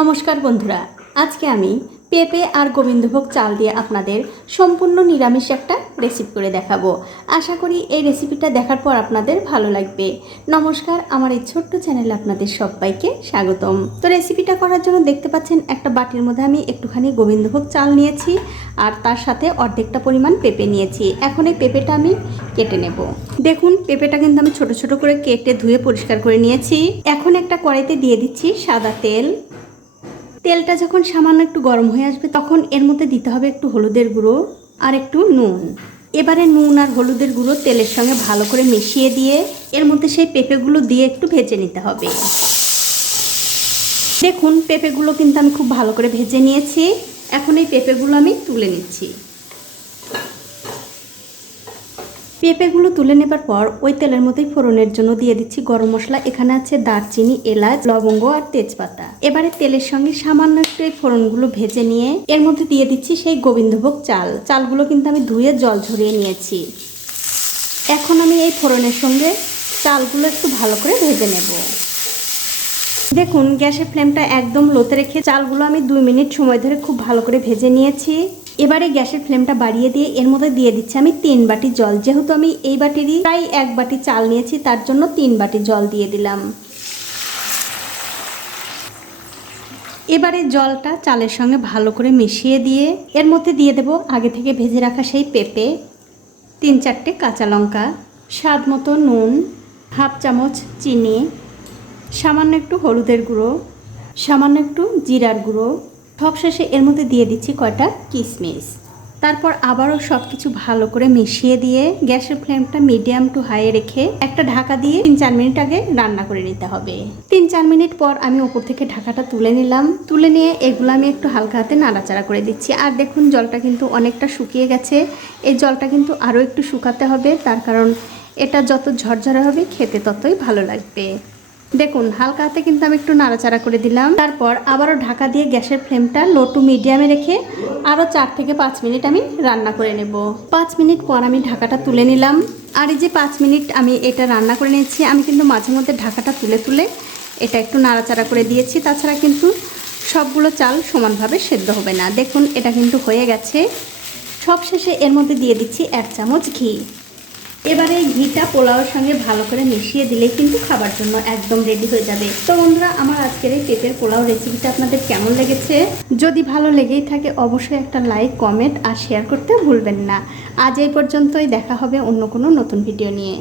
নমস্কার বন্ধুরা, আজকে আমি পেঁপে আর গোবিন্দভোগ চাল দিয়ে আপনাদের সম্পূর্ণ নিরামিষ একটা রেসিপি করে দেখাবো। আশা করি এই রেসিপিটা দেখার পর আপনাদের ভালো লাগবে। নমস্কার, আমার এই ছোট্ট চ্যানেলে আপনাদের সবাইকে স্বাগতম। তো রেসিপিটা করার জন্য দেখতে পাচ্ছেন একটা বাটির মধ্যে আমি একটুখানি গোবিন্দভোগ চাল নিয়েছি আর তার সাথে অর্ধেকটা পরিমাণ পেঁপে নিয়েছি। এখন এই পেঁপেটা আমি কেটে নেব। দেখুন, পেঁপেটা কিন্তু আমি ছোট ছোট করে কেটে ধুয়ে পরিষ্কার করে নিয়েছি। এখন একটা কড়াইতে দিয়ে দিচ্ছি সাদা তেল। তেলটা যখন সামান্য একটু গরম হয়ে আসবে তখন এর মধ্যে দিতে হবে একটু হলুদের গুঁড়ো আর একটু নুন। এবারে নুন আর হলুদের গুঁড়ো তেলের সঙ্গে ভালো করে মিশিয়ে দিয়ে এর মধ্যে সেই পেঁপেগুলো দিয়ে একটু ভেজে নিতে হবে। দেখুন, পেঁপেগুলো কিন্তু আমি খুব ভালো করে ভেজে নিয়েছি। এখন এই পেঁপেগুলো আমি তুলে নিচ্ছি। পেঁপেগুলো তুলে নেবার পর ওই তেলের মধ্যেই ফোড়নের জন্য দিয়ে দিচ্ছি গরম মশলা। এখানে আছে দারচিনি, এলাচ, লবঙ্গ আর তেজপাতা। এবারে তেলের সঙ্গে সামান্য একটু এই ফোড়নগুলো ভেজে নিয়ে এর মধ্যে দিয়ে দিচ্ছি সেই গোবিন্দভোগ চাল। চালগুলো কিন্তু আমি ধুয়ে জল ঝরিয়ে নিয়েছি। এখন আমি এই ফোড়নের সঙ্গে চালগুলো একটু ভালো করে ভেজে নেব। দেখুন, গ্যাসের ফ্লেমটা একদম লোতে রেখে চালগুলো আমি 2 মিনিট সময় ধরে খুব ভালো করে ভেজে নিয়েছি। এবারে গ্যাসের ফ্লেমটা বাড়িয়ে দিয়ে এর মধ্যে দিয়ে দিচ্ছি আমি 3 বাটি জল। যেহেতু আমি এই বাটিরই প্রায় 1 বাটি চাল নিয়েছি, তার জন্য 3 বাটি জল দিয়ে দিলাম। এবারে জলটা চালের সঙ্গে ভালো করে মিশিয়ে দিয়ে এর মধ্যে দিয়ে দেব আগে থেকে ভেজে রাখা সেই পেঁপে, 3-4টে কাঁচা লঙ্কা, স্বাদ মতো নুন, হাফ চামচ চিনি, সামান্য একটু হলুদের গুঁড়ো, সামান্য একটু জিরার গুঁড়ো, সবশেষে এর মধ্যে দিয়ে দিচ্ছি কয়টা কিশমিশ। তারপর আবারও সব কিছু ভালো করে মিশিয়ে দিয়ে গ্যাসের ফ্লেমটা মিডিয়াম টু হাই রেখে একটা ঢাকা দিয়ে 3-4 মিনিট আগে রান্না করে নিতে হবে। 3-4 মিনিট পর আমি ওপর থেকে ঢাকাটা তুলে নিলাম। তুলে নিয়ে এগুলো আমি একটু হালকা হাতে নাড়াচাড়া করে দিচ্ছি। আর দেখুন, জলটা কিন্তু অনেকটা শুকিয়ে গেছে। এই জলটা কিন্তু আরও একটু শুকাতে হবে, তার কারণ এটা যত ঝরঝরে হবে খেতে ততই ভালো লাগবে। দেখুন, হালকা হাতে কিন্তু আমি একটু নাড়াচাড়া করে দিলাম। তারপর আবারও ঢাকা দিয়ে গ্যাসের ফ্লেমটা লো টু মিডিয়ামে রেখে আরও 4 থেকে 5 মিনিট আমি রান্না করে নেব। 5 মিনিট পর আমি ঢাকাটা তুলে নিলাম। আর এই যে 5 মিনিট আমি এটা রান্না করে নিয়েছি, আমি কিন্তু মাঝে মধ্যে ঢাকাটা তুলে তুলে এটা একটু নাড়াচাড়া করে দিয়েছি। তাছাড়া কিন্তু সবগুলো চাল সমানভাবে সেদ্ধ হবে না। দেখুন, এটা কিন্তু হয়ে গেছে। সবশেষে এর মধ্যে দিয়ে দিচ্ছি 1 চামচ ঘি। এবারে এই ঘিটা পোলাওয়ের সঙ্গে ভালো করে মিশিয়ে দিলেই কিন্তু খাবার জন্য একদম রেডি হয়ে যাবে। তো বন্ধুরা, আমার আজকের এই পেঁপের পোলাও রেসিপিটা আপনাদের কেমন লেগেছে? যদি ভালো লেগেই থাকে অবশ্যই একটা লাইক, কমেন্ট আর শেয়ার করতে ভুলবেন না। আজ এই পর্যন্তই, দেখা হবে অন্য কোনো নতুন ভিডিও নিয়ে।